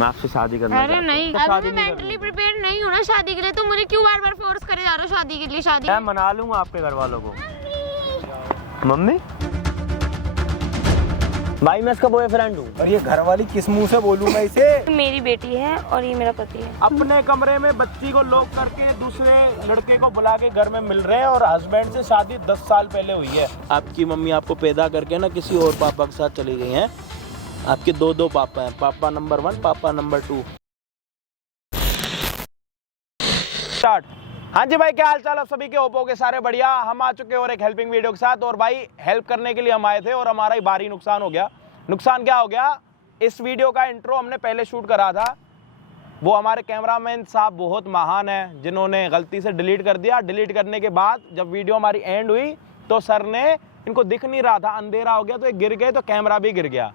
मैं आपसे शादी करना अरे चाहता हूँ। नहीं, तो अभी शादी मैं नहीं मेंटली करनी। प्रिपेयर नहीं हूँ ना शादी के लिए, तो मुझे क्यों बार बार फोर्स करे जा रहे हो शादी के लिए? शादी मैं मना लूंगा आपके घर वालों को। मम्मी भाई मैं इसका बॉयफ्रेंड हूँ। और ये घर वाली किस मुंह से बोलूं मैं इसे? मेरी बेटी है और ये मेरा पति है। अपने कमरे में बच्ची को लॉक करके दूसरे लड़के को बुला के घर में मिल रहे हैं और हस्बैंड से शादी 10 साल पहले हुई है। आपकी मम्मी आपको पैदा करके ना किसी और पापा के साथ चली गई हैं। आपके दो पापा हैं, पापा नंबर 1, पापा नंबर 2। स्टार्ट। हाँ जी भाई, क्या हाल चाल आप सभी के? ओप्पो के सारे बढ़िया। हम आ चुके हैं और एक हेल्पिंग वीडियो के साथ। और भाई हेल्प करने के लिए हम आए थे और हमारा ही भारी नुकसान हो गया। नुकसान क्या हो गया? इस वीडियो का इंट्रो हमने पहले शूट करा था। वो हमारे कैमरामैन साहब बहुत महान हैं, जिन्होंने गलती से डिलीट कर दिया। डिलीट करने के बाद जब वीडियो हमारी एंड हुई तो सर ने, इनको दिख नहीं रहा था, अंधेरा हो गया तो ये गिर गए, तो कैमरा भी गिर गया।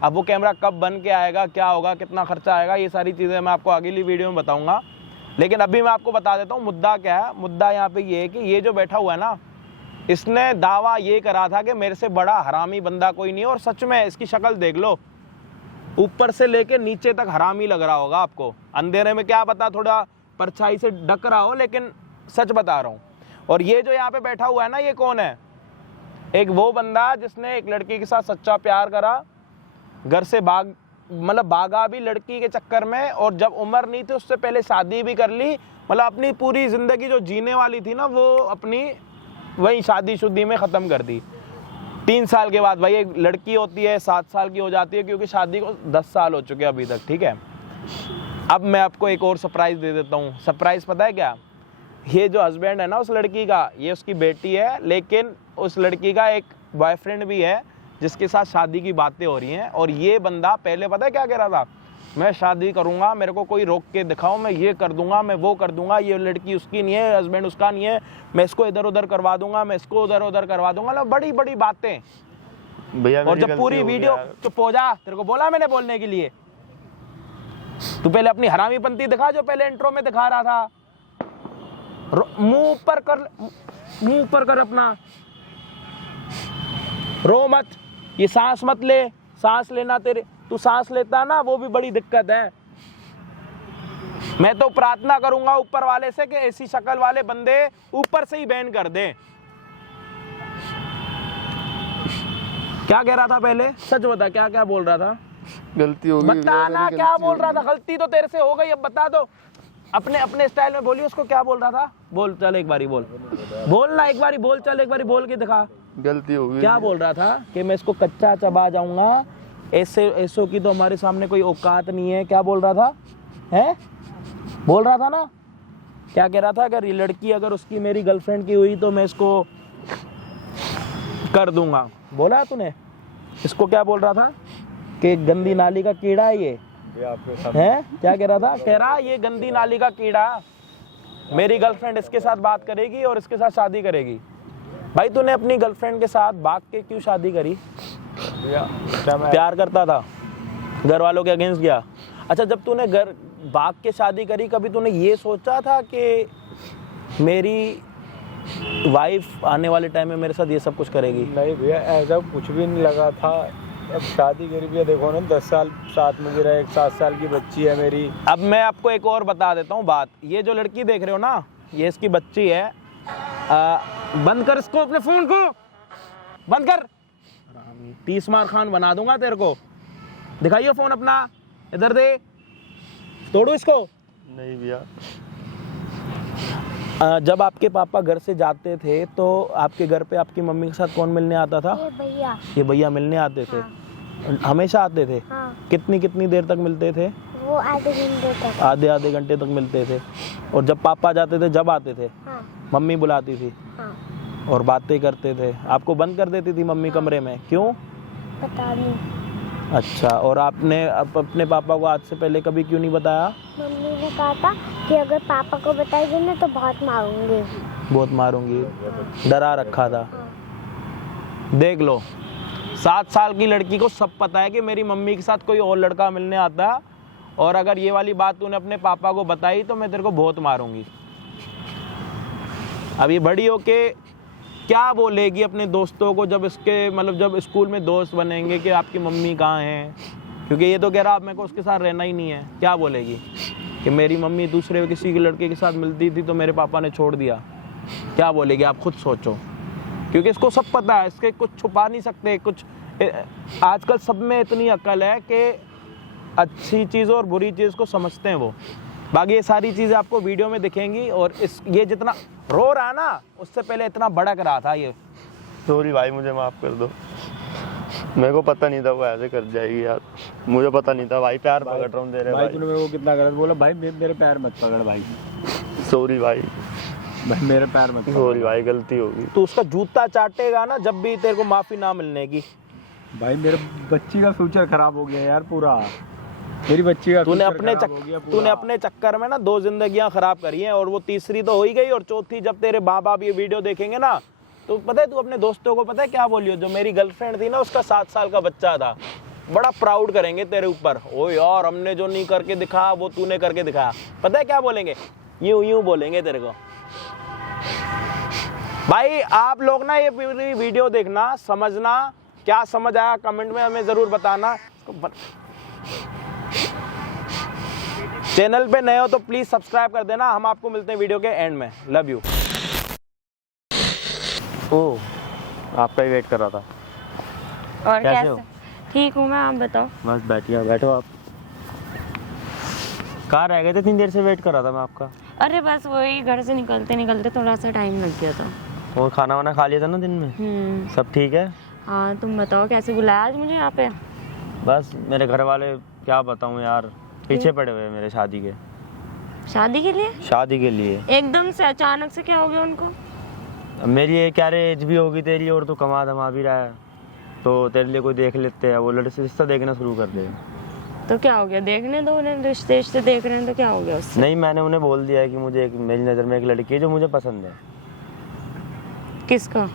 अब वो कैमरा कब बन के आएगा, क्या होगा, कितना खर्चा आएगा, ये सारी चीज़ें मैं आपको अगली वीडियो में बताऊँगा। लेकिन अभी मैं आपको बता देता हूँ मुद्दा क्या है। मुद्दा यहाँ पे ये है कि ये जो बैठा हुआ है ना, इसने दावा ये करा था कि मेरे से बड़ा हरामी बंदा कोई नहीं है। और सच में इसकी शक्ल देख लो, ऊपर से लेके नीचे तक हरामी लग रहा होगा आपको। अंधेरे में क्या पता थोड़ा परछाई से ढक रहा हो, लेकिन सच बता रहा हूँ। और ये जो यहाँ पे बैठा हुआ है ना, ये कौन है? एक वो बंदा जिसने एक लड़की के साथ सच्चा प्यार करा, घर से भागा भी लड़की के चक्कर में, और जब उम्र नहीं थी उससे पहले शादी भी कर ली। मतलब अपनी पूरी ज़िंदगी जो जीने वाली थी ना, वो अपनी वही शादीशुदी में ख़त्म कर दी। 3 साल के बाद भाई एक लड़की होती है 7 साल की हो जाती है, क्योंकि शादी को 10 साल हो चुके हैं अभी तक, ठीक है। अब मैं आपको एक और सरप्राइज़ दे देता हूँ। सरप्राइज़ पता है क्या? ये जो हस्बैंड है ना उस लड़की का, ये उसकी बेटी है, लेकिन उस लड़की का एक बॉयफ्रेंड भी है जिसके साथ शादी की बातें हो रही हैं। और ये बंदा पहले पता है क्या कह रहा था? मैं शादी करूंगा, मेरे को कोई रोक के दिखाओ, मैं ये कर दूंगा, मैं वो कर दूंगा, ये लड़की उसकी नहीं है, हस्बैंड उसका नहीं है, मैं इसको इधर उधर करवा दूंगा, मैं इसको उधर उधर करवा दूंगा। मतलब बड़ी बड़ी बातें भैया और जब पूरी वीडियो, चुप हो जा, तेरे को बोला मैंने बोलने के लिए। तू पहले अपनी हरामीपंती दिखा जो पहले इंट्रो में दिखा रहा था। मुंह ऊपर कर, मुंह ऊपर कर अपना, रो मत, ये सांस मत ले। सांस लेना तेरे, तू सांस लेता ना, वो भी बड़ी दिक्कत है। मैं तो प्रार्थना करूंगा ऊपर वाले से कि ऐसी शक्ल वाले बंदे ऊपर से ही बैन कर दे। क्या कह रहा था पहले? सच बता, क्या क्या बोल रहा था? गलती हो गई। बता ना, क्या बोल रहा था? गलती तो तेरे से हो गई, अब बता दो। अपने अपने स्टाइल में बोलिए। उसको क्या बोल रहा था? बोल चल, एक बारी बोल, बोलना एक बारी, बोल चल, एक बारी बोल के दिखा। गलती हो गई। क्या बोल रहा था? कि मैं इसको कच्चा चबा जाऊंगा, ऐसे ऐसो की तो हमारे सामने कोई औकात नहीं है। क्या बोल रहा था? हैं? बोल रहा था ना? क्या कह रहा था? अगर ये लड़की अगर उसकी मेरी गर्लफ्रेंड की हुई तो मैं इसको कर दूंगा। बोला तूने? इसको क्या बोल रहा था? कि गंदी नाली का कीड़ा है ये, हैं? क्या कह रहा था? कह रहा ये गंदी नाली का कीड़ा, मेरी गर्लफ्रेंड इसके साथ बात करेगी और इसके साथ शादी करेगी। भाई तूने अपनी गर्लफ्रेंड के साथ भाग के क्यों शादी करी? प्यार करता था, घर वालों के अगेंस्ट गया। अच्छा, जब तूने घर भाग के शादी करी, कभी तूने ये सोचा था कि मेरी वाइफ आने वाले टाइम में मेरे साथ ये सब कुछ करेगी? नहीं भैया, ऐसा कुछ भी नहीं लगा था। अब शादी करी भी है, देखो ना 10 साल साथ में भी रहा, एक 7 साल की बच्ची है मेरी। अब मैं आपको एक और बता देता हूँ बात। ये जो लड़की देख रहे हो ना, ये इसकी बच्ची है। बंद कर इसको, अपने फोन को बंद कर। 30 मार खान बना दूंगा तेरे को। दिखाइए फोन अपना, इधर दे, तोड़ू इसको। नहीं भैया। जब आपके पापा घर से जाते थे तो आपके घर पे आपकी मम्मी के साथ कौन मिलने आता था? ये भैया मिलने आते थे। हाँ। हमेशा आते थे? हाँ। कितनी कितनी देर तक मिलते थे? वो आधे घंटे तक। आधे घंटे तक मिलते थे। और जब पापा जाते थे, जब आते थे? हाँ। मम्मी बुलाती थी? हाँ। और बातें करते थे। आपको बंद कर देती थी मम्मी कमरे में, क्यों? पता नहीं। अच्छा, और आपने अपने पापा को आज से पहले कभी क्यों नहीं बताया? मम्मी ने कहा था कि अगर पापा को बताएगी ना तो बहुत मारूंगी। बहुत मारूंगी, डरा रखा था। देख लो, 7 साल की लड़की को सब पता है कि मेरी मम्मी के साथ कोई और लड़का मिलने आता है, और अगर ये वाली बात तूने अपने पापा को बताई तो मैं तेरे को बहुत मारूंगी। अब ये बड़ी होके क्या बोलेगी अपने दोस्तों को, जब इसके मतलब जब स्कूल में दोस्त बनेंगे कि आपकी मम्मी कहाँ हैं, क्योंकि ये तो कह रहा अब मेरे को उसके साथ रहना ही नहीं है। क्या बोलेगी कि मेरी मम्मी दूसरे किसी के लड़के के साथ मिलती थी तो मेरे पापा ने छोड़ दिया। क्या बोलेगी आप खुद सोचो, क्योंकि इसको सब पता है, इसके कुछ छुपा नहीं सकते। कुछ आजकल सब में इतनी अक्ल है कि अच्छी चीज़ और बुरी चीज़ को समझते हैं वो। बाकी ये सारी चीज़ें आपको वीडियो में दिखेंगी। और ये जितना रो रहा ना, उससे पहले इतना भड़क रहा था ये। सॉरी भाई, मुझे माफ़ कर दो, मेरे को पता नहीं था वो ऐसे कर जाएगी यार, मुझे पता नहीं था भाई। प्यार पकड़ रहा हूँ तेरे भाई। तूने मेरे को कितना गलत बोला भाई, मेरे पैर मत पकड़ भाई। सॉरी भाई, मेरे पैर मत। सॉरी भाई, गलती होगी। तो उसका जूता चाटेगा ना जब भी तेरे को माफ़ी ना मिलने की। भाई मेरे बच्ची का फ्यूचर खराब हो गया यार पूरा। मेरी बच्ची का तूने अपने चक्कर में ना 2 जिंदगियां खराब करी हैं, और वो तीसरी तो हो ही गई। और चौथी, जब तेरे माँ बाप ये वीडियो देखेंगे ना, तो पता है तू अपने दोस्तों को पता है क्या बोलियो, जो मेरी गर्लफ्रेंड थी ना उसका 7 साल का बच्चा था, बड़ा प्राउड करेंगे तेरे ऊपर। ओ यार, हमने जो नहीं करके दिखाया वो तूने करके दिखाया। पता है क्या बोलेंगे? यूं बोलेंगे तेरे को। भाई आप लोग ना ये पूरी वीडियो देखना, समझना, क्या समझ आया कमेंट में हमें जरूर बताना। चैनल पे नए हो तो प्लीज सब्सक्राइब कर देना। हम आपको मिलते हैं वीडियो के एंड में। Love you. ओह, आपका ही वेट कर रहा था। और कैसे कैसे हो? ठीक हूँ मैं, आप बताओ। बस बैठिए, बैठो आप। कहाँ रह गए थे? इतनी देर से वेट कर रहा था मैं आपका। अरे बस वही, घर से निकलते निकलते थोड़ा सा टाइम लग गया था। और खाना वाना खा लिया था ना दिन में? सब ठीक है? हाँ, तुम बताओ कैसे बुलाया आज मुझे यहाँ पे? बस मेरे घर वाले क्या बताऊँ यार, पीछे पड़े हुए मेरे शादी के। शादी के लिए? शादी के लिए एकदम से अचानक से क्या हो गया उनको? अब मेरी ये क्या रे एज भी होगी तेरी, और तू कमा धमा भी रहा है, तो तेरे लिए कोई देख लेते हैं। वो लड़के रिश्ता देखना शुरू कर दे। तो क्या हो गया, देखने दो उन्हें, रिश्ते देख रहे हैं तो क्या हो गया उससे? नहीं, मैंने उन्हें बोल दिया है कि मुझे मेरी नज़र में एक लड़की है जो मुझे पसंद है। किसका?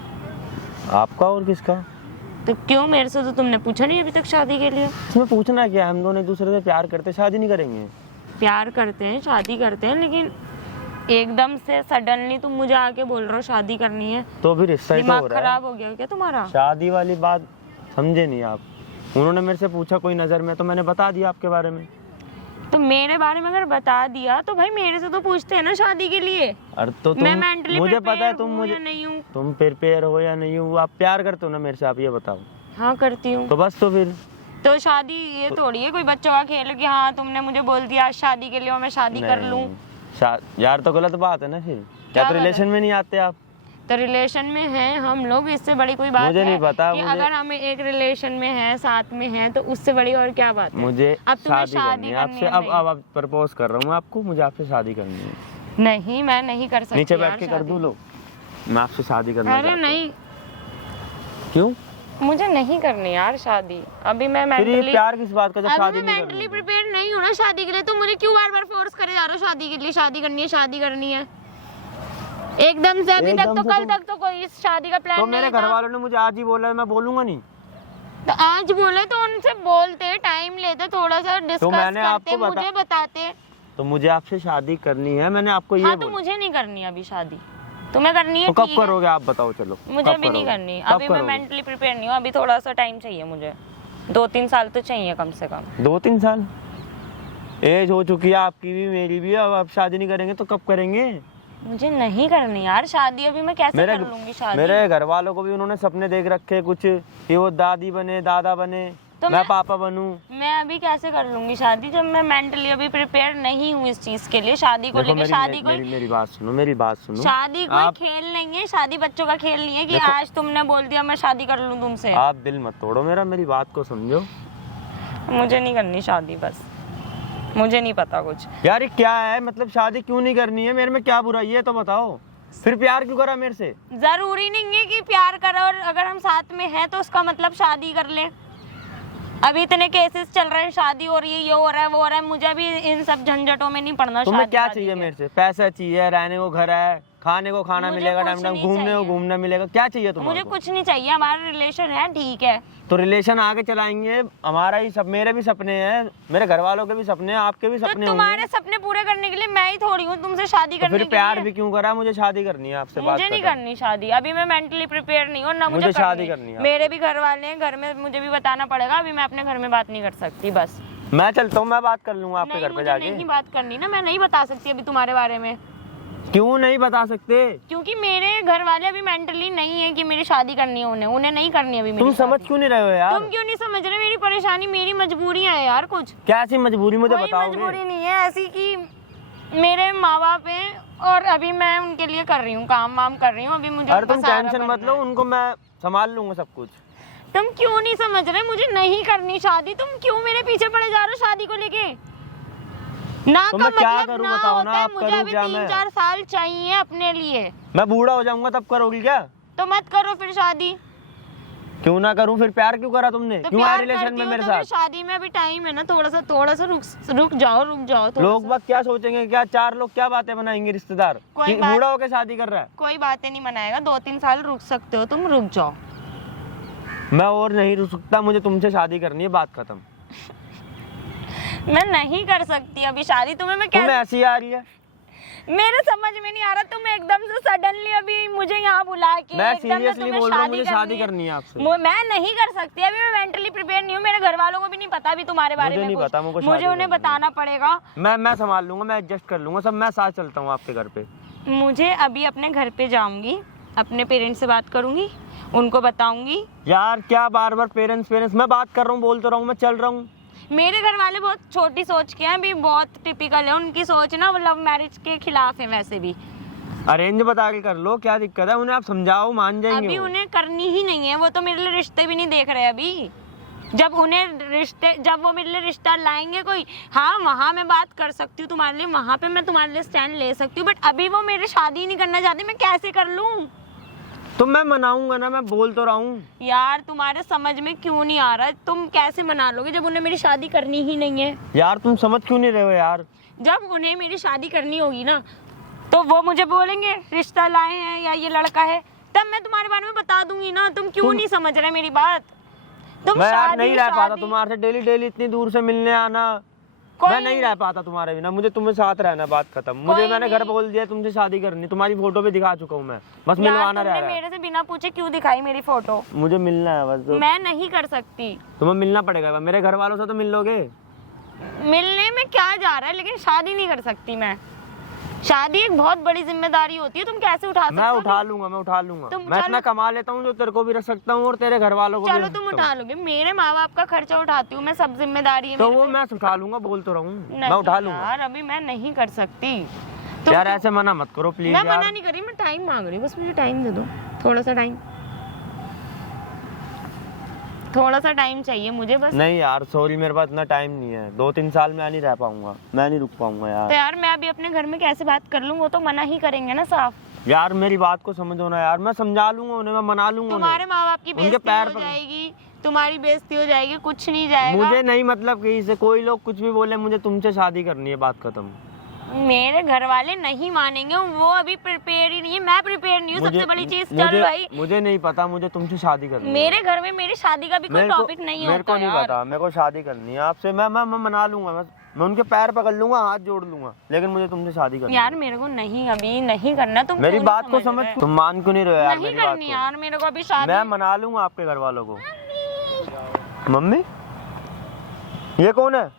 आपका और किसका? तो क्यों मेरे से तो तुमने पूछा नहीं अभी तक शादी के लिए? इसमें पूछना क्या है, हम दोनों एक दूसरे से प्यार करते, शादी नहीं करेंगे? प्यार करते हैं, शादी करते हैं, लेकिन एकदम से सडनली तुम मुझे आके बोल रहे हो शादी करनी है। तो फिर रिश्ता ही तो हो दिमाग रहा है। खराब हो गया क्या तुम्हारा? शादी वाली बात समझे नहीं आप। उन्होंने मेरे से पूछा कोई नज़र में, तो मैंने बता दिया आपके बारे में। तो मेरे बारे में अगर बता दिया तो भाई मेरे से तो पूछते हैं ना शादी के लिए। अरे तो मैं मेंटली मुझे पता है तुम मुझे नहीं हूँ। तुम प्रिपेयर हो या नहीं हो। आप प्यार करते हो ना मेरे से, आप ये बताओ। हाँ करती हूँ। तो बस, तो फिर तो शादी ये थोड़ी है कोई बच्चों का खेल कि हाँ तुमने मुझे बोल दिया आज शादी के लिए और मैं शादी कर लूँ। यार तो गलत बात है ना फिर। क्या या तो रिलेशन में नहीं आते आप? तो रिलेशन में हैं हम लोग, इससे बड़ी कोई बात मुझे नहीं पता। कि अगर हमें एक रिलेशन में है, साथ में है, तो उससे बड़ी और क्या बात है? मुझे अब तुम्हें शादी करनी है आपसे। अब प्रपोज कर रहा हूँ आपको, मुझे आपसे शादी करनी है। नहीं, मैं नहीं कर सकती। नीचे बैठ के कर दूं? लो, मैं आपसे शादी करना अरे नहीं, क्यों? मुझे नहीं करनी यार शादी। अभी मैं फिर ये मेंटली प्यार किस बात का जब शादी नहीं मेंटली प्रिपेयर नहीं हूँ ना शादी के लिए। तुम मुझे क्यों बार बार फोर्स करे जा रहे हो शादी के लिए? शादी करनी है, शादी करनी है एकदम से। अभी तक तो कल तक तो कोई इस शादी का प्लान तो नहीं मेरे था। घर वालों ने मुझे आज ही बोला है, मैं बोलूंगा नहीं। तो आज बोले तो उनसे बोलते, टाइम लेते, थोड़ा सा डिस्कस मैंने करते, आपको मुझे बताते। तो मुझे आपसे शादी करनी है, मैंने आपको ये हाँ तो बोला। मुझे नहीं करनी अभी शादी, तुम्हें करनी है तो कब ठीक है। करोगे आप बताओ? चलो, मुझे कब भी नहीं करोगे? करनी कब अभी। मैं करोगे? मेंटली प्रिपेयर नहीं हूँ अभी, थोड़ा सा टाइम चाहिए मुझे। 2-3 साल तो चाहिए कम से कम। 2-3 साल एज हो चुकी है आपकी भी, मेरी भी। अब आप शादी नहीं करेंगे तो कब करेंगे? मुझे नहीं करनी यार शादी अभी। मैं कैसे कर लूंगी शादी? मेरे घर वालों को भी उन्होंने सपने देख रखे कुछ कि वो दादी बने, दादा बने, तो मैं पापा बनूं। मैं अभी कैसे कर लूंगी शादी जब मैं मेंटली अभी प्रिपेयर नहीं हूँ इस चीज के लिए? शादी को लेकर शादी कोई मेरी बात सुनो, मेरी बात सुनो। शादी कोई खेल नहीं है, शादी बच्चों का खेल नहीं है कि आज तुमने बोल दिया मैं शादी कर लूं तुमसे। आप दिल मत तोड़ो मेरा, मेरी बात को समझो। मुझे नहीं करनी शादी, बस मुझे नहीं पता कुछ। यार ये क्या है, मतलब शादी क्यों नहीं करनी है? मेरे में क्या बुराई है तो बताओ। फिर प्यार क्यों करा मेरे से? जरूरी नहीं है कि प्यार करो और अगर हम साथ में हैं तो उसका मतलब शादी कर ले। अभी इतने केसेस चल रहे हैं, शादी हो रही है, ये हो रहा है, वो हो रहा है। मुझे भी इन सब झंझटों में नहीं पड़ना। तुम्हें क्या चाहिए मेरे से? पैसा चाहिए, रहने को घर है, खाने को खाना मुझे मिलेगा, कुछ टाइम टाइम नहीं घूमने को चाहिए। घूमना मिलेगा, क्या चाहिए मुझे तुम्हें? कुछ नहीं चाहिए, हमारा रिलेशन है ठीक है। तो रिलेशन आगे चलाएंगे, हमारा ही सब, मेरे भी सपने हैं, मेरे घर वालों के भी सपने हैं, आपके भी तो सपने तुम्हारे होंगे। सपने पूरे करने के लिए मैं ही थोड़ी हूँ तुमसे शादी तो करने फिर के प्यार लिए। भी क्यों करा? मुझे शादी करनी है आपसे, बात मुझे नहीं खत्म। करनी शादी, अभी मैं मेंटली प्रिपेयर नहीं हूँ ना मुझे मुझे शादी करनी है। मेरे भी घर वाले हैं, घर में मुझे भी बताना पड़ेगा, अभी मैं अपने घर में बात नहीं कर सकती बस। मैं चलता हूँ, मैं बात कर लूंगा आपके नहीं, घर पे मुझे जाके। नहीं बात करनी ना, मैं नहीं बता सकती अभी तुम्हारे बारे में, क्यों नहीं बता सकते? क्योंकि मेरे घर वाले अभी मेंटली नहीं है कि मेरी शादी करनी है, उन्हें नहीं करनी अभी मेरी तुम समझ शादी। क्यों नहीं रहे हो यार? तुम क्यों नहीं समझ रहे? मेरी परेशानी, मेरी मजबूरी है यार कुछ। क्या ऐसी मजबूरी मुझे कोई बताओगे? मजबूरी नहीं है ऐसी कि मेरे माँ बाप हैं और अभी मैं उनके लिए कर रही हूँ, काम वाम कर रही हूँ, अभी मुझे अरे उनका तुम सहारा टेंशन बनना मत लो, है। उनको मैं संभाल लूंगा सब कुछ। तुम क्यों नहीं समझ रहे? मुझे नहीं करनी शादी, तुम क्यों मेरे पीछे पड़े जा रहे हो शादी को लेके? ना तो का मैं क्या मतलब करूं ना बताओ होता ना, है, आप मुझे करूं अभी क्या 3-4 साल चाहिए अपने लिए। मैं बूढ़ा हो जाऊंगा तब करोगी क्या? तो मत करो फिर शादी। क्यों ना करूं? फिर प्यार क्यों करा तुमने? तो क्यों आए प्यार रिलेशन करती में हो मेरे तो फिर साथ? शादी में अभी टाइम है ना, थोड़ा सा रुक जाओ थोड़ा लोग सा। बात क्या सोचेंगे? क्या चार लोग क्या बातें बनाएंगे रिश्तेदार कोई कि बात- बूढ़ा होके शादी कर रहा है? कोई बातें नहीं मनाएगा, 2-3 साल रुक सकते हो तुम, रुक जाओ। मैं और नहीं रुक सकता, मुझे तुमसे शादी करनी है, बात खत्म। मैं नहीं कर सकती अभी शादी, तुम्हें मैं तुम्हें क्या, ऐसी आ रही है? मेरे समझ में नहीं आ रहा, तुम एकदम से सडनली अभी मुझे यहाँ बुला के मैं एकदम से सीरियसली तुम्हें बोल रहा हूँ, मुझे शादी करनी है आपसे। मैं नहीं कर सकती अभी, मैं मेंटली प्रिपेयर नहीं हूँ, मेरे घर वालों को भी नहीं पता अभी तुम्हारे बारे मुझे में नहीं कुछ। पता, मुझको मुझे शादी उन्हें करनी है। बताना पड़ेगा। मैं संभाल लूंगा, मैं एडजस्ट कर लूंगा सब, मैं साथ चलता हूँ आपके घर पे। मुझे अभी अपने घर पे जाऊंगी, अपने पेरेंट्स से बात करूंगी, उनको बताऊंगी। यार क्या बार बार पेरेंट्स, मैं बात कर रहा हूँ, बोल तो रहा हूँ, मैं चल रहा हूँ। मेरे घर वाले बहुत छोटी सोच के हैं, अभी बहुत टिपिकल है उनकी सोच ना, वो लव मैरिज के खिलाफ है वैसे भी। अरेंज बता के कर लो, क्या दिक्कत है? उन्हें आप समझाओ, मान जाएंगे अभी वो। उन्हें करनी ही नहीं है, वो तो मेरे लिए रिश्ते भी नहीं देख रहे अभी। जब वो मेरे लिए रिश्ता लाएंगे कोई, हाँ वहाँ मैं बात कर सकती हूँ तुम्हारे लिए, वहाँ पे मैं तुम्हारे लिए स्टैंड ले सकती हूँ, बट अभी वो मेरे शादी नहीं करना चाहती, मैं कैसे कर लूँ? तो मैं मनाऊंगा ना, मैं बोल तो रहा हूँ। यार तुम्हारे समझ में क्यों नहीं आ रहा? तुम कैसे मना लोगे जब उन्हें मेरी शादी करनी ही नहीं है? यार तुम समझ क्यों नहीं रहे हो यार? जब उन्हें मेरी शादी करनी होगी ना, तो वो मुझे बोलेंगे रिश्ता लाए हैं या ये लड़का है, तब मैं तुम्हारे बारे में बता दूंगी ना। तुम क्यों नहीं समझ रहे मेरी बात? तुम मैं यार शादी नहीं रह पाता शादी- तुम्हारे से, डेली डेली इतनी दूर से मिलने आना, मैं नहीं रह पाता तुम्हारे बिना, मुझे तुम्हें साथ रहना, बात खत्म। मुझे मैंने घर बोल दिया तुमसे शादी करनी, तुम्हारी फोटो भी दिखा चुका हूँ मैं, बस यार मिलवाना रह तुमने रहा है। मेरे से बिना पूछे क्यों दिखाई मेरी फोटो? मुझे मिलना है बस, तो मैं नहीं कर सकती। तुम्हें मिलना पड़ेगा, मेरे घर वालों से तो मिल लोगे। मिलने में क्या जा रहा है, लेकिन शादी नहीं कर सकती मैं। शादी एक बहुत बड़ी जिम्मेदारी होती है, तुम कैसे उठा सकते मैं हो? उठा लूंगा, मैं उठा लूंगा, तुम मैं चलो। इतना कमा लेता हूँ जो तेरे को भी रख सकता हूँ और तेरे घर वालों को भी चलो रख तुम सकता उठा लोगे, मेरे माँ बाप का खर्चा उठाती हूँ मैं, सब जिम्मेदारी है हूँ। तो मेरे वो पे। मैं उठा लूंगा, बोल तो रहा हूँ, मैं नहीं उठा लूंगा। यार अभी मैं नहीं कर सकती। यार ऐसे मना मत करो प्लीज मैं यार। मना नहीं कर रही, मैं टाइम मांग रही हूँ, बस मुझे टाइम दे दो, थोड़ा सा टाइम, थोड़ा सा टाइम चाहिए मुझे बस। नहीं यार सॉरी, मेरे पास इतना टाइम नहीं है, 2-3 साल में नहीं रह पाऊंगा, मैं नहीं रुक पाऊंगा यार। तो यार मैं अभी अपने घर में कैसे बात कर लूँ? वो तो मना ही करेंगे ना साफ। यार मेरी बात को समझो ना यार, मैं समझा लूंगा उन्हें, मैं मना लूंगा तुम्हारे उन्हें। माँ बाप की उनके बेइज्जती पैर हो पकड़- जाएगी, तुम्हारी बेइज्जती हो जाएगी, कुछ नहीं जाएगा। मुझे नहीं मतलब कि इसे कोई लोग कुछ भी बोले, मुझे तुमसे शादी करनी है, बात खत्म। मेरे घर वाले नहीं मानेंगे, वो अभी प्रिपेयर ही नहीं है, मैं प्रिपेयर नहीं हूँ, सबसे बड़ी चीज। चल भाई, मुझे नहीं पता, मुझे तुमसे शादी करनी है। मेरे घर में मेरी शादी का भी कोई टॉपिक नहीं मेरे को होता नहीं यार। पता, मेरे को शादी करनी है आपसे, मैं मना लूंगा, मैं उनके पैर पकड़ लूंगा, हाथ जोड़ लूंगा, लेकिन मुझे तुमसे शादी करनी है। यार मेरे को नहीं, अभी नहीं करना। तुम मेरी क्यों बात नहीं को समझ, रहे? तुम मान क्यों नहीं रहे हो यार नहीं मेरी बात करनी को? यार मेरे को अभी शादी। मैं मना लूंगा आपके घर वालों को। मम्मी ये कौन है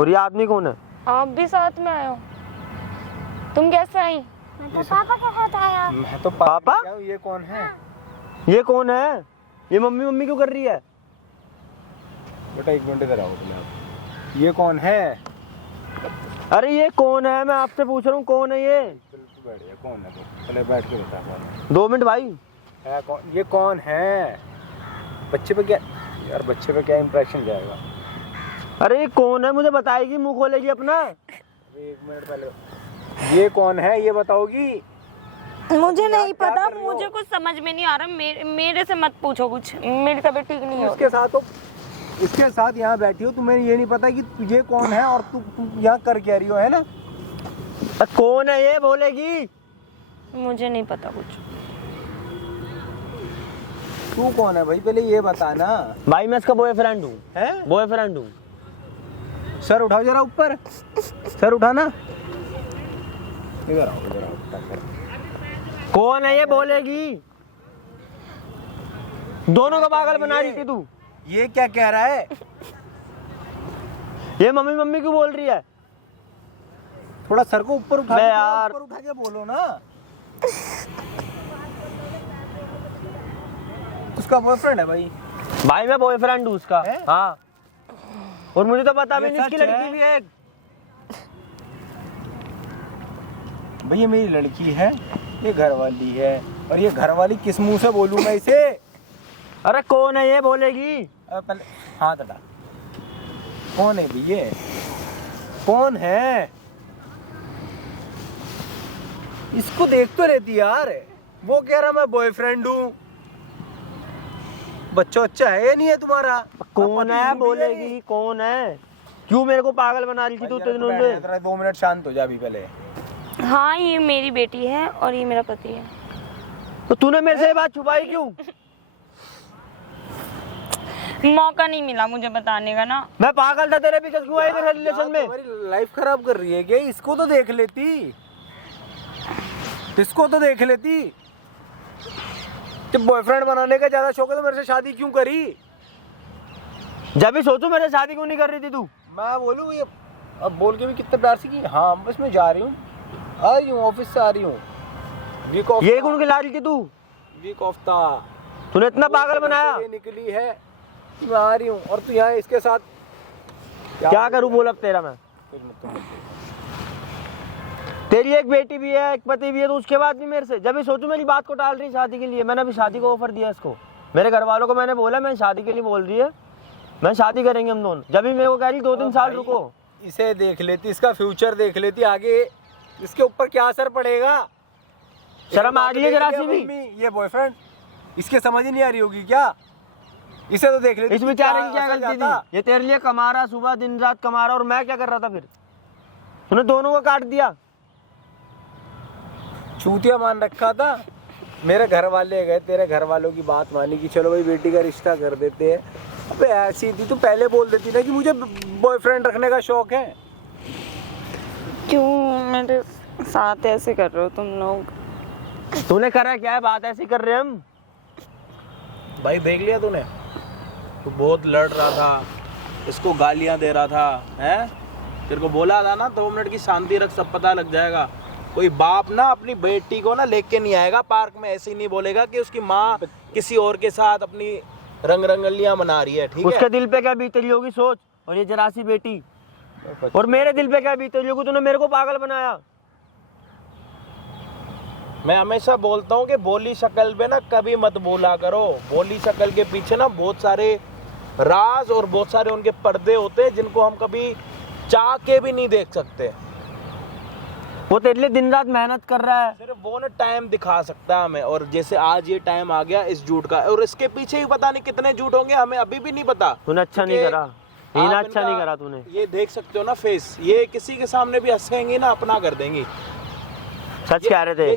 और ये आदमी कौन है? आप भी साथ में आए हो? तुम कैसे आई? मैं तो पापा के साथ आया। मैं तो पापा? क्या हूँ, ये कौन है? ये कौन है? ये मम्मी क्यों कर रही है? बेटा 1 मिनट इधर आओ तुम आप। ये कौन है? अरे ये कौन है, मैं आपसे पूछ रहा हूँ, कौन है ये? बिल्कुल बैठ गया, कौन है तो? चले बैठ के बता पाओ। 2 मिनट भाई। है कौन? ये कौन है? बच्चे पे क्या यार, बच्चे पे क्या इंप्रेशन जाएगा? अरे ये कौन है, मुझे बताएगी, मुंह खोलेगी अपना? 1 मिनट पहले, ये कौन है ये बताओगी? मुझे नहीं क्या पता, कर रही हो? मुझे कुछ समझ में नहीं आ रहा। मेरे से मत पूछो कुछ, मेरी तबीयत ठीक नहीं है। उसके साथ तो इसके साथ यहाँ बैठी हो, तुम्हें ये नहीं पता कि तुझे कौन है और तू यहाँ कर क्या रही हो, है ना? कौन है ये बोलेगी? मुझे नहीं पता कुछ। तू कौन है भाई, पहले ये बता ना। भाई मैं इसका बॉयफ्रेंड हूँ, है बॉयफ्रेंड हूँ। सर उठाओ जरा ऊपर, सर उठाना, इधर आओ, इधर आओ, उठा कर। कौन है ये बोलेगी? दोनों को पागल बना रही थी तू। ये क्या कह रहा है? ये मम्मी मम्मी क्यों बोल रही है? थोड़ा सर को ऊपर उठा बे के, यार। ऊपर उठा के बोलो ना। उसका बॉयफ्रेंड है भाई। भाई मैं बॉयफ्रेंड हूँ उसका। है? हाँ, और मुझे तो पता भी ये नहीं, इसकी सच है? लड़की भी है। भाई ये मेरी लड़की है, ये घर वाली है, और ये घर वाली किस मुंह से बोलूं मैं इसे? अरे कौन है ये बोलेगी? पहले हाथ हटा। कौन है भी ये? कौन है? इसको देख तो लेती यार। वो कह रहा मैं बॉयफ्रेंड हूँ। बच्चा अच्छा है या नहीं है तुम्हारा? कौन है बोलेगी? कौन है? क्यों मेरे को पागल बना रही थी तू इतने दिनों से? 2 मिनट शांत हो जा अभी पहले। हाँ, ये मेरी बेटी है और ये मेरा पति है। तो तूने मेरे से ये बात छुपाई क्यों? मौका नहीं मिला मुझे बताने का ना। मैं पागल था तेरे पीछे क्यों आई तेरे रिलेशन में? तुम्हारी लाइफ खराब कर रही है क्या? इसको तो देख लेती, इसको तो देख लेती। जब बॉयफ्रेंड बनाने का ज्यादा शौक है तो मेरे से शादी क्यों करी? जब भी सोचू मेरे से शादी क्यों नहीं कर रही थी तू? मैं बोलूँ ये अब बोल के भी कितने प्यार से कि हाँ बस मैं जा रही हूँ, आ रही हूँ, ऑफिस से आ रही हूँ, वीक ऑफ। ये कौन खिला रही थी तू? वीक ऑफ था, तूने इतना पागल बनाया। ये निकली है कि मैं आ रही हूँ और तू यहाँ इसके साथ क्या करूँ बोल अब तेरा मैं? तेरी एक बेटी भी है, एक पति भी है, तो उसके बाद भी मेरे से जब भी सोचू मेरी बात को टाल रही शादी के लिए। मैंने अभी शादी को ऑफर दिया इसको, मेरे घर वालों को मैंने बोला मैं शादी के लिए बोल रही है, मैं शादी करेंगे हम दोनों। जब भी मेरे को कह रही 2-3 साल रुको। इसे देख लेती, इसका फ्यूचर देख लेती, आगे इसके ऊपर क्या असर पड़ेगा। शर्म आ रही है जरा सी भी? मम्मी ये बॉयफ्रेंड इसके समझ ही नहीं आ रही होगी क्या? इसे तो देख लेती। इस बेचारे की क्या गलती थी? ये तेरे लिए कमा रहा, सुबह दिन रात कमा रहा, और मैं क्या कर रहा था फिर? तूने दोनों को काट दिया। छूतिया मान रखा था। मेरे घर वाले गए, तेरे घर वालों की बात मानी कि चलो भाई बेटी का रिश्ता कर देते हैं। अबे ऐसी थी, तू पहले बोल देती ना कि मुझे बॉयफ्रेंड रखने का शौक है। क्यों मेरे साथ ऐसे कर रहे हो तुम लोग? तूने करा क्या है? बात ऐसी कर रहे हैं हम। भाई देख लिया तूने, तू बहुत लड़ रहा था, इसको गालियां दे रहा था, हैं? तेरे को बोला था ना 2 मिनट की शांति रख, सब पता लग जाएगा। कोई बाप ना अपनी बेटी को ना लेके नहीं आएगा पार्क में, ऐसे ही नहीं बोलेगा कि उसकी माँ किसी और के साथ अपनी रंगलियां मना रही है, ठीक है? उसके दिल पे क्या बीत रही होगी सोच। और ये जरा सी बेटी, और मेरे दिल पे क्या बीत रही होगी? तूने मेरे को पागल बनाया। मैं हमेशा बोलता हूँ कि बोली शक्ल पे ना कभी मत बोला करो। बोली शक्ल के पीछे ना बहुत सारे राज और बहुत सारे उनके पर्दे होते हैं जिनको हम कभी चाह के भी नहीं देख सकते। वो तेरे लिए दिन रात मेहनत कर रहा है। सिर्फ वो ना टाइम दिखा सकता है हमें, और जैसे आज ये टाइम आ गया इस झूठ का, और इसके पीछे ही पता नहीं कितने झूठ होंगे, हमें अभी भी नहीं पता। तूने अच्छा नहीं करा, आप अच्छा नहीं इनका करा तूने। ये देख सकते हो ना फेस, ये किसी के सामने भी हंसेंगी ना अपना कर देंगी। सच कह रहे थे।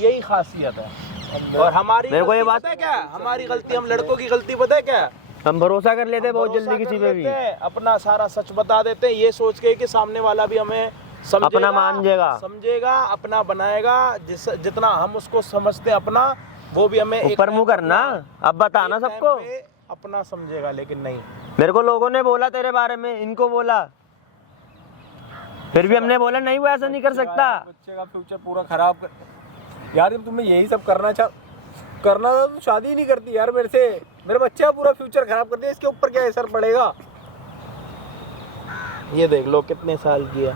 यही खासियत है। और हमारी मेरे को ये गलती बात पता है क्या? हमारी गलती, हम लड़कों की गलती पता है क्या? हम भरोसा कर लेते हैं बहुत भरोसा जल्दी कर किसी पे भी। लेते हैं, अपना सारा सच बता देते हैं, ये सोच के कि सामने वाला भी हमें समझेगा, अपना समझेगा, अपना बनाएगा। जितना हम उसको समझते हैं अपना, वो भी हमें ऊपर मुंह करना। अब बताना एक सबको। टाइम पे अपना समझेगा, लेकिन नहीं। मेरे को लोगों ने बोला तेरे बारे में, इनको बोला, फिर भी हमने बोला नहीं वो ऐसा नहीं कर सकता। बच्चे का फ्यूचर पूरा खराब कर यार। जब तुम्हें यही सब करना था तो शादी ही नहीं करती यार मेरे से। मेरे बच्चे का पूरा फ्यूचर खराब कर दिया, इसके ऊपर क्या असर पड़ेगा? ये देख लो कितने साल की है,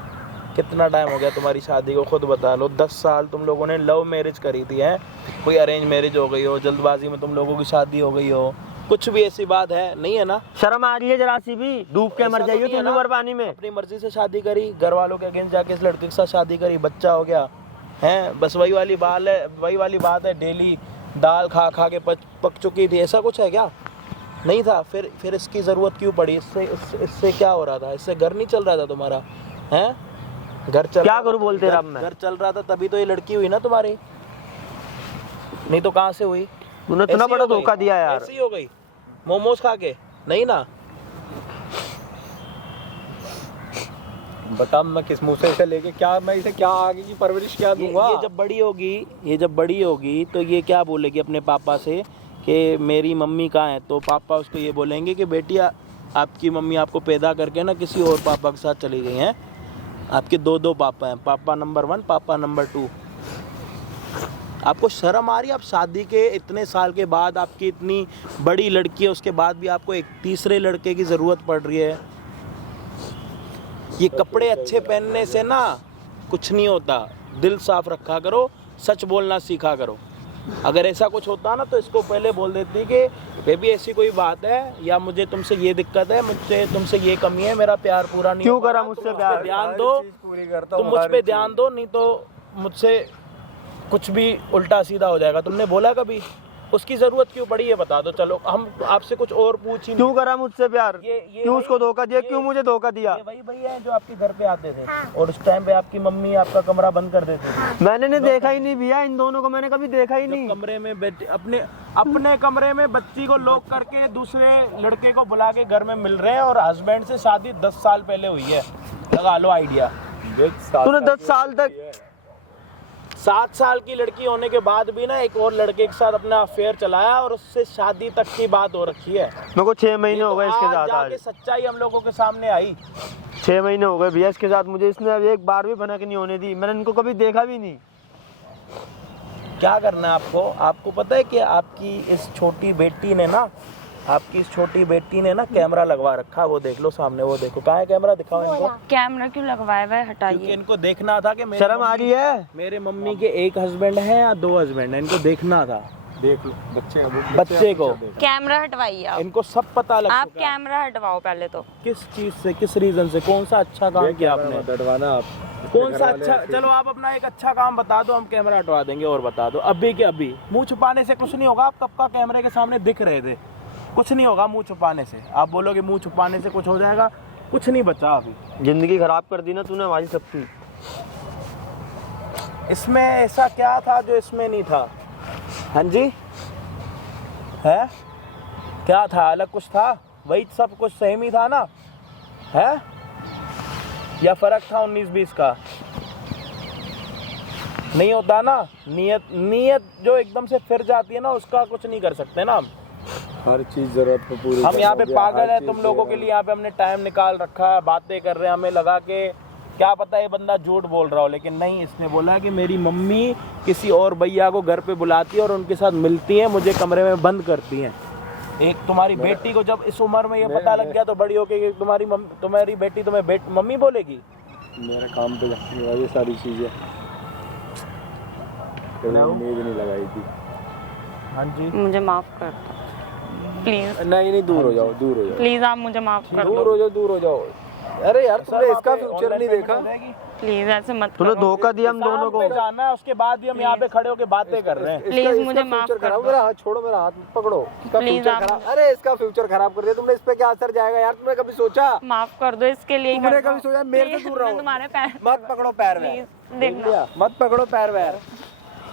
कितना टाइम हो गया तुम्हारी शादी को, खुद बता लो। 10 साल तुम लोगों ने लव मैरिज करी थी, है? कोई अरेंज मैरिज हो गई हो, जल्दबाजी में तुम लोगों की शादी हो गई हो, कुछ भी ऐसी बात है नहीं है ना? शर्म आ रही है जरा सी भी? डूब के मर जाइए तुम लोग पानी में। अपनी मर्जी से शादी करी, घर वालों के अगेंस्ट जाके इस लड़के के साथ शादी करी, बच्चा हो गया, हैं? बस वही वाली बात है, डेली दाल खा खा के पक चुकी थी, ऐसा कुछ है क्या? नहीं था। फिर इसकी ज़रूरत क्यों पड़ी? इससे क्या हो रहा था? इससे घर नहीं चल रहा था तुम्हारा, हैं? घर चल क्या करूं बोलते रहा मैं? घर चल रहा था तभी तो ये लड़की हुई ना तुम्हारी, नहीं तो कहाँ से हुई? तूने इतना ऐसी बड़ा हो गई? धोखा दिया यार। ऐसी हो गई मोमोज खा के? नहीं ना। बता मैं किस मुंह से इसे लेके क्या, मैं इसे क्या आगे की परवरिश क्या दूंगा? ये जब बड़ी होगी तो ये क्या बोलेगी अपने पापा से कि मेरी मम्मी कहाँ है? तो पापा उसको ये बोलेंगे कि बेटी आपकी मम्मी आपको पैदा करके ना किसी और पापा के साथ चली गई हैं। आपके दो पापा हैं, पापा नंबर 1, पापा नंबर 2। आपको शर्म आ रही है? आप शादी के इतने साल के बाद, आपकी इतनी बड़ी लड़की है, उसके बाद भी आपको एक तीसरे लड़के की ज़रूरत पड़ रही है। ये कपड़े अच्छे पहनने से ना कुछ नहीं होता। दिल साफ रखा करो, सच बोलना सीखा करो। अगर ऐसा कुछ होता ना तो इसको पहले बोल देती कि बेबी ऐसी कोई बात है या मुझे तुमसे ये दिक्कत है, मुझसे तुमसे ये कमी है, मेरा प्यार पूरा नहीं क्यों हो पा करा रहा, मुझसे तुम उस पे प्यार? ध्यान दो, तुम मुझ पे ध्यान दो, नहीं तो मुझसे कुछ भी उल्टा सीधा हो जाएगा। तुमने बोला कभी? उसकी जरूरत क्यों पड़ी है बता दो। चलो हम आपसे कुछ और पूछ ही नहीं। क्यों करा मुझसे प्यार? ये क्यों वही- उसको धोखा दिया? ये- क्यों मुझे धोखा दिया? ये वही भैया हैं जो आपके घर पे आते थे और उस टाइम पे आपकी मम्मी आपका कमरा बंद कर देती थी। मैंने नहीं देखा ही नहीं भैया, इन दोनों को मैंने कभी देखा ही नहीं। कमरे में बैठे अपने कमरे में बच्ची को लॉक करके दूसरे लड़के को बुला के घर में मिल रहे हैं और हस्बैंड से शादी 10 साल पहले हुई है। लगा लो आइडिया। तूने 10 साल तक 7 साल की लड़की होने के बाद भी ना एक और लड़के के साथ अपना अफेयर चलाया और उससे शादी तक की बात हो रखी है। मेरे को 6 महीने हो गए इसके साथ। जाके आज सच्चाई हम लोगों के सामने आई। 6 महीने हो गए भैया इसके साथ। मुझे इसने अब एक बार भी भनक नहीं होने दी। मैंने इनको कभी देखा भी नहीं। क्या करना है आपको? आपको पता है कि आपकी इस छोटी बेटी ने ना कैमरा लगवा रखा। वो देख लो सामने, वो देखो कहाँ है कैमरा, दिखाओ इनको। कैमरा क्यों लगवाया हुआ है? क्योंकि हटाइए। इनको देखना था कि शर्म आ रही है? मेरे मम्मी के एक हस्बैंड है या 2 हस्बैंड है, इनको देखना था। देख लो बच्चे को कैमरा हटवाइए आप। इनको सब पता लग आप चुका है। कैमरा हटवाओ पहले तो। किस चीज से, किस रीजन से, कौन सा अच्छा काम किया आपने? हटवाना आप कौन सा अच्छा? चलो आप अपना एक अच्छा काम बता दो, हम कैमरा हटवा देंगे। और बता दो अभी के अभी। मुंह छुपाने से कुछ नहीं होगा। आप कब का कैमरे के सामने दिख रहे थे। कुछ नहीं होगा मुंह छुपाने से। आप बोलोगे मुंह छुपाने से कुछ हो जाएगा, कुछ नहीं बचा अभी। जिंदगी खराब कर दी ना तूने हमारी सबकी। इसमें ऐसा क्या था जो इसमें नहीं था? हाँ जी, है क्या था? अलग कुछ था? वही सब कुछ सेम ही था ना? है या फर्क था 19-20 का? नहीं होता ना। नीयत जो एकदम से फिर जाती है ना, उसका कुछ नहीं कर सकते ना हम। हर चीज जरूरत को पूरी हम यहाँ पे करोगे, पागल हर है चीज़ तुम लोगों के जरूरत। लिए। यहाँ पे हमने टाइम निकाल रखा है, बातें कर रहे हैं, हमें लगा के क्या पता ये बंदा झूठ बोल रहा हो, लेकिन नहीं। इसने बोला कि मेरी मम्मी किसी और भैया को घर पे बुलाती है और उनके साथ मिलती है, मुझे कमरे में बंद करती हैं। एक तुम्हारी बेटी को जब इस उम्र में ये पता लग गया तो बड़ी होके कि तुम्हारी बेटी तुम्हें मम्मी बोलेगी। मेरा काम पे जाने वाली सारी चीजें कभी उम्मीद नहीं लगाई थी। हाँ जी, मुझे माफ कर दो प्लीज। नहीं दूर हो जाओ, दूर हो जाओ, प्लीज आप मुझे माफ कर दूर दो हो जाओ, दूर हो जाओ। अरे यार तुमने इसका फ्यूचर नहीं देखा? प्लीज, ऐसे मत तूने करो धोखा दिया हम दोनों को। जाना है, उसके बाद भी हम यहाँ पे खड़े होके बातें कर रहे हैं। प्लीज मुझे माफ कर दो। मेरा हाथ छोड़ो, मेरा हाथ मत पकड़ो। इसका प्लीज फ्यूचर आप- खराब, अरे इसका फ्यूचर खराब कर दिया तुमने। इस पे क्या असर जाएगा यार? तुमने कभी सोचा? माफ कर दो इसके लिए। तुमने कभी सोचा? मेरे से दूर रहो। तुम्हारे पैर मत पकड़ो पैर में, प्लीज देखना। मत पकड़ो पैर वैर।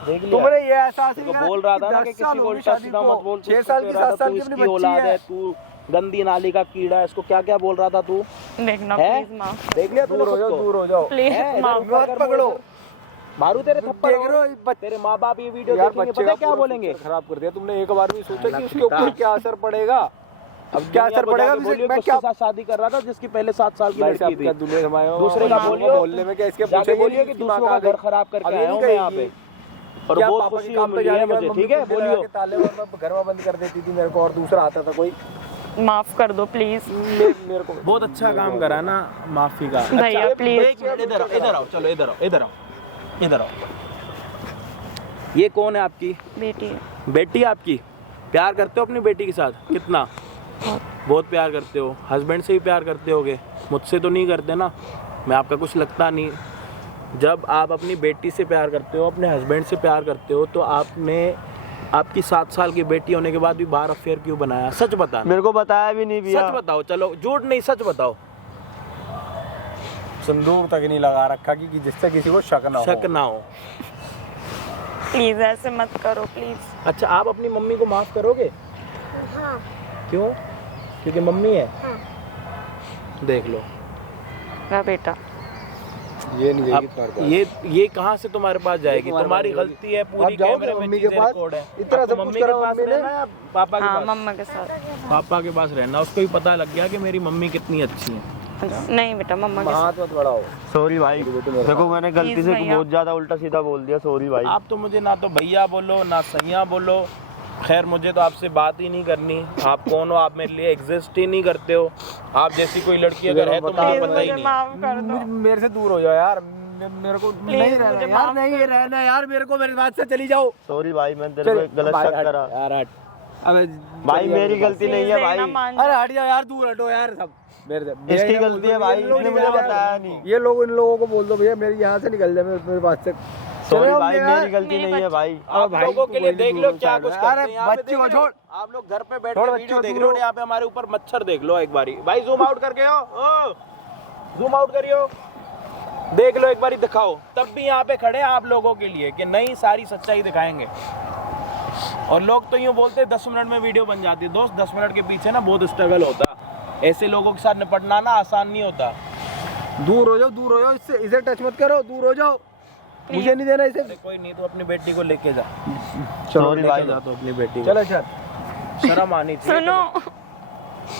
देख लिया? तुमने ये एहसास नहीं तो करा बोल कि रहा था ना 10 कि किसी साल को हो गए उल्टा शादी सीधा को, मत बोल। 6 साल की 7 साल की अपनी इसकी बच्ची औलाद है, है। तू गंदी नाली का कीड़ा है। इसको क्या क्या बोल रहा था तू? देखना है? प्लीज माफ देख लिया तूने दूर हो खुद जाओ, को? दूर हो जाओ। प्लीज है, माफ इधर मत पकड़ो। मारू तेरे थप्पड़ देख रहे हो, और तेरे माँ बाप ये वीडियो यार देखेंगे, बच्चे पता का है क्या पूरा बोलेंगे? फ्यूचर खराब कर दिया तुमने। एक बार भी सोचा कि उसके ऊपर क्या असर पड़ेगा? अब क्या असर पड़ेगा? बोलियो मैं कि क्या उसके साथ शादी कर रहा था जिसकी पहले 7 साल की भाई लड़की साहब थी। क्या दुनिया जमाए हो? दूसरे का माँ को बोलियो, मोहल्ले में क्या इसके जाके पूछेंगे बोलियो कि इसकी माँ दूसरों कहाँ का घर गई? खराब करके अब ये आया नहीं हूँ मैं यहाँ कहेगी। पे और क्या बहुत पापा खुशी के काम पे मिली है जाने के बाद मुझे। मम्मी ठीक है, कुंडी लगा बोलियो। के ताले और घर में बंद कर देती थी मेरे को, और दूसरा आता था कोई। माफ कर दो प्लीज। मेरे को बहुत अच्छा काम करा ना माफी का। भैया, अच्छा, प्लीज। एक मिनट, इधर आओ, इधर आओ, चलो इधर आओ, इधर आओ, इधर आओ। ये कौन है आपकी बेटी है। बेटी? आपकी प्यार करते हो अपनी बेटी के साथ? कितना? बहुत प्यार करते हो। हस्बैंड से भी प्यार करते होगे, मुझसे तो नहीं करते ना। मैं आपका कुछ लगता नहीं। जब आप अपनी बेटी से प्यार करते हो, अपने हस्बैंड से प्यार करते हो, तो आपने आपकी 7 साल की बेटी होने के बाद भी बाहर अफेयर क्यों बनाया? सच बता। मेरे को बताया भी नहीं भैया। सच बताओ, चलो झूठ नहीं, सच बताओ। सिंदूर तक नहीं लगा रखा कि जिससे किसी को शक ना हो। शक ना हो। प्लीज ऐसे मत करो प्लीज। अच्छा आप अपनी मम्मी को माफ करोगे? हाँ क्यों? क्योंकि मम्मी है। हाँ। देख लो ना बेटा, ये नहीं अब देगी तुम्हारे पास। ये कहाँ से तुम्हारे पास जाएगी? तुम्हारी पास गलती है पूरी। आप जाओगे कैमरे में मम्मी के चीजें पास? रिकॉर्ड है। इतना आपको सब कुछ मम्मी करा के पास मम्मी ने? रहना या पापा के हाँ पास? मम्मा के साथ। पापा के पास रहना। उसको भी पता लग गया कि मेरी मम्मी कितनी अच्छी है। नहीं बेटा, मम्मा के साथ। हाथ मत बढ़ाओ। सॉरी भाई, देखो मैंने गलती Please से भैया। बहुत ज्यादा उल्टा सीधा बोल दिया, सॉरी भाई। आप तो मुझे ना तो भैया बोलो ना सैया बोलो। खैर मुझे तो आपसे बात ही नहीं करनी। आप कौन हो? आप मेरे लिए एग्जिस्ट ही नहीं करते हो। आप जैसी कोई लड़की अगर है तो मुझे प्लीज पता ही मुझे नहीं। माफ कर दो। मेरे से दूर हो जाओ यार, मेरे को नहीं मुझे रहना यार, माफ नहीं रहना यार, मेरे को मेरे बात से चली जाओ। सॉरी भाई, मैं तेरे पे गलत भाई, शक हट करा। यार हट। अबे भाई मेरी गलती नहीं है भाई, अरे हट जाओ यार, दूर हटो यार सब। इसकी गलती है भाई, इसने मुझे बताया नहीं। ये लोग इन लोगों को बोल दो भैया मेरे यहाँ से निकल जाए, मेरे बात से। सॉरी चलो भाई, यार। मेरी गलती नहीं है भाई। आप भाई, लोगों के लिए कोई देख नहीं लो दूर क्या साइड कुछ है। करते अरे हैं। यहाँ पे बच्ची देख को रहे हो? छोड़। आप लोग घर पे बैठ छोड़ के बच्ची वीडियो को देख दूर रहे हो। हो। यहाँ पे हमारे ऊपर मच्छर देख लो एक बारी। भाई जूम आउट करके आओ, जूम आउट करियो, देख लो एक बारी, दिखाओ। तब भी यहाँ पे खड़े हैं आप लोगों के लिए कि नहीं सारी सच्चाई दिखाएंगे। और लोग तो यूँ बोलते हैं 10 मिनट में वीडियो बन जाती है। दोस्त 10 मिनट के पीछे ना बहुत स्ट्रगल होता। ऐसे लोगों के साथ निपटना ना आसान नहीं होता। दूर हो जाओ, दूर हो जाओ, इससे इसे टच मत करो, दूर हो जाओ। मुझे नहीं देना इसे। अरे कोई नहीं तो अपनी बेटी को लेके जा। सॉरी लेके भाई। जा तो अपनी बेटी को। चलो चल, शर्म आनी चाहिए। सुनो,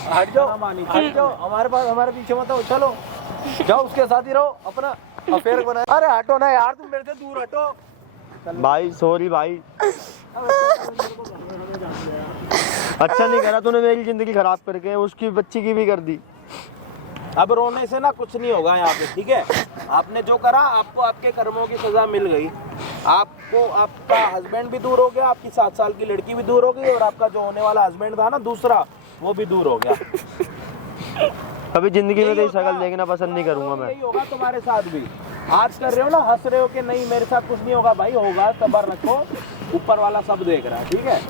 हट जाओ, शर्म आनी हट चाहिए। जाओ, हमारे पास, हमारे पीछे मत आओ, चलो जाओ, उसके साथ ही रहो, अपना अफेयर बनाए। अरे हटो ना यार, तुम मेरे से दूर हटो। भाई सॉरी भाई, अच्छा नहीं करा तूने मेरी जिंदगी खराब करके, उसकी बच्ची की भी कर दी। अब रोने से ना कुछ नहीं होगा यहाँ पे, ठीक है? आपने जो करा आपको आपके कर्मों की सजा मिल गई। आपको आपका हस्बैंड भी दूर हो गया, आपकी 7 साल की लड़की भी दूर हो गई, और आपका जो होने वाला हस्बैंड था ना दूसरा, वो भी दूर हो गया। कभी जिंदगी में तेरी शक्ल देखना पसंद नहीं करूंगा मैं। यही होगा तुम्हारे साथ भी। आज कर रहे हो ना, हंस रहे हो कि नहीं मेरे साथ कुछ नहीं होगा। भाई होगा, सब्र रखो, ऊपर वाला सब देख रहा है, ठीक है?